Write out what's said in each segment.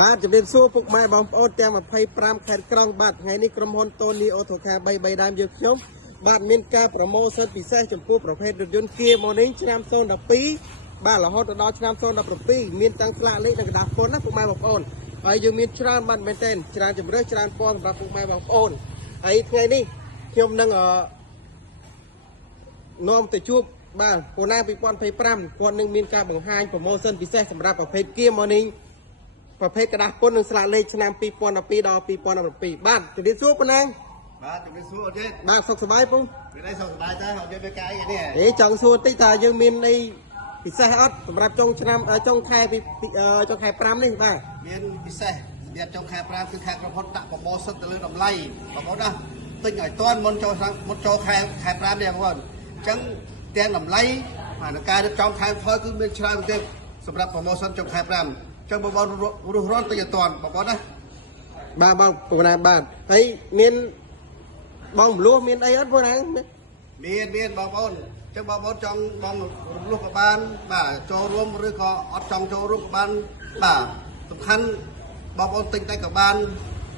បាទជំរាបសួរពុកម៉ែបងប្អូនទាំង25ខេត្តក្រុងបាទថ្ងៃនេះក្រុមហ៊ុនតូនីអូតូខា33ដើមយើងខ្ញុំបាទមានការប្រម៉ូសិនពិសេសចំពោះប្រភេទរថយន្ត Kia Morning ឆ្នាំ012បាទរហូតដល់ឆ្នាំ017មានទាំងស្លាកលេខនិងกระดาษពន្ធណាពុកម៉ែបងប្អូនហើយយើងមានច្រើនបាទមែនទែនច្រើនជម្រើសច្រើនពណ៌សម្រាប់ពុកម៉ែបងប្អូនហើយថ្ងៃនេះខ្ញុំនឹងនាំទៅជួបបាទពូណា2025គាត់នឹងមានការបង្ហាញប្រម៉ូសិនពិសេសសម្រាប់ប្រភេទ Kia Morningប្រភេទกระดาษពន្ធនិងស្លាកលេខឆ្នាំ2012ដល់2017បាទជំរាបសួរប៉ុណ្ណាបាទជំរាបសួរអត់ទេបាទសុខសប្បាយពងពីនេះសុខសប្បាយតើអត់យើងមានការអីនេះចង់សួរតិចថាយើងមានអីពិសេសអត់សម្រាប់ចុងឆ្នាំចុងខែចុងខែ5នេះបាទមានពិសេសសម្រាប់ចុងខែ5គឺខែក្រុមហ៊ុនដាក់ប្រម៉ូសិនទៅលើតម្លៃបងប្អូនណាទិញឲ្យតាន់មុនចូលខែ5នេះបងប្អូនអញ្ចឹងទាំងតម្លៃហើយការរៀបចំខែថយគឺមានច្រើនទេសម្រាប់ប្រម៉ូសិនចុងខែ5ចឹងបងប្អូនរស់រាន់ទៅឲ្យតាន់បងប្អូនណាបាទបងពូណាបាទហើយមានបងមលួសមានអីអត់ពូណាមានបងប្អូនចឹងបងប្អូនចង់បងរំលោះក៏បានបាទចូលរួមឬក៏អត់ចង់ចូលរួមក៏បានបាទសំខាន់បងប្អូនទិញតែក៏បាន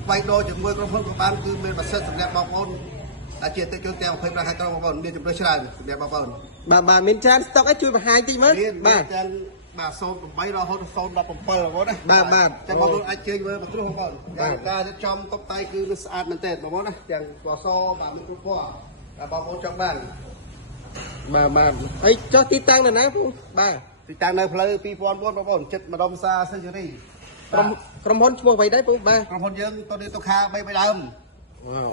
វាយដូរជាមួយក្រុមហ៊ុនក៏បានគឺមានប្រសិទ្ធសម្រាប់បងប្អូនដែលជាតិចចូលទាំង25ខែក្រុងបងប្អូនមានជម្រើសច្រើនសម្រាប់បងប្អូនបាទមានច្រើនស្តុកឲ្យជួយបង្ហាញតិចមើលបាទទាំងបាទ08រហូតដល់017បងប្អូនណាបាទចាំបងប្អូនអាចជើញមើលមកគ្រោះបងប្អូនការរៀបចំតុបតែងគឺវាស្អាតមែនទែនបងប្អូនណាទាំងពណ៌សបាទមានគ្រប់ពណ៌បាទបងប្អូនចង់បានបាទហើយចុះទីតាំងនៅណាពូបាទទីតាំងនៅផ្លូវ2004បងប្អូនចិត្តម្ដុំសាសេនជូរីក្រុមហ៊ុនឈ្មោះអ្វីដែរពូបាទក្រុមហ៊ុនយើងតនេះតុខា3ដើម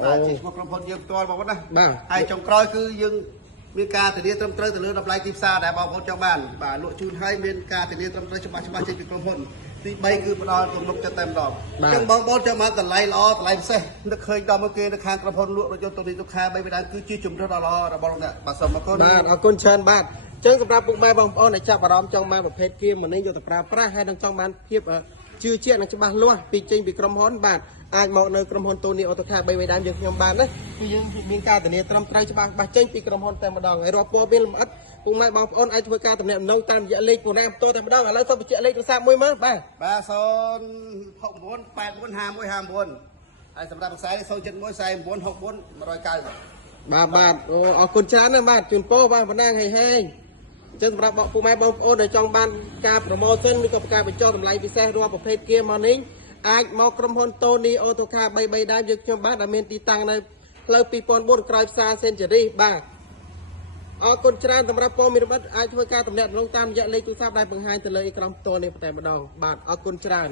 បាទជាឈ្មោះក្រុមហ៊ុនយើងផ្ទាល់បងប្អូនណាបាទហើយចុងក្រោយគឺយើងមានការធានាត្រឹមត្រូវទៅលើតម្លៃទីផ្សារដែលបងប្អូនចង់បានបាទលក់ជូនឲ្យមានការធានាត្រឹមត្រូវច្បាស់ចេញពីក្រុមហ៊ុនទី3គឺផ្ដល់ទំនុកចិត្តតែម្ដងអញ្ចឹងបងប្អូនចង់បានតម្លៃល្អតម្លៃពិសេសនឹកឃើញដល់មកគេនៅខាងក្រុមហ៊ុនលក់រថយន្តតនេះតុខា3ដើមគឺជាជំរឿនដ៏ល្អរបស់លោកអ្នកបាទសូមអរគុណបាទអរគុណច្រើនបាទអញ្ចឹងសម្រាប់ពុកម៉ែបងប្អូនដែលចាប់អារម្មណ៍ចង់បានប្រភេទKia Morningយកទៅប្រើប្រាស់ហើយនឹងចង់បានភាពជឿជាក់និងច្បាស់លាស់ពីចេញពីក្រុមហ៊ុនបាទអាចមកនៅក្រុមហ៊ុនតូនីអូតូខា3ដើមយើងខ្ញុំបានណាគឺយើងមានការធានាត្រឹមត្រូវច្បាស់ចេញពីក្រុមហ៊ុនតែម្ដងហើយរាប់ពណ៌មានលម្អិតពុកម៉ែបងប្អូនអាចធ្វើការទំនាក់ទំនងតាមរយៈលេខពូណាផ្ទាល់តែម្ដងឥឡូវសូមបញ្ជាក់លេខទូរស័ព្ទមួយមើលបាទ0698449ហើយសម្រាប់ខ្សែនេះ0714964 190បាទអរគុណច្រើនណាស់បាទជូនពរបាទបណ្ដាងហេអញ្ចឹងសម្រាប់ពុកម៉ែបងប្អូនដែលចង់បានការប្រម៉ូសិនឬក៏ការបញ្ចុះតម្លៃពិសេសរាល់ប្រភេទ Kia Morning អាចមកក្រុមហ៊ុនតូនីអូតូខា33ដើមយើងខ្ញុំបាទដែលមានទីតាំងនៅផ្លូវ2004ក្រោយផ្សារសេនជូរីបាទអរគុណច្រើនសម្រាប់ព័ត៌មានលម្អិតអាចធ្វើការទំនាក់ទំនងតាមរយៈលេខទូរស័ព្ទដែលបង្ហាញទៅលើអេក្រង់ផ្ទាល់នេះតែម្ដងបាទអរគុណច្រើន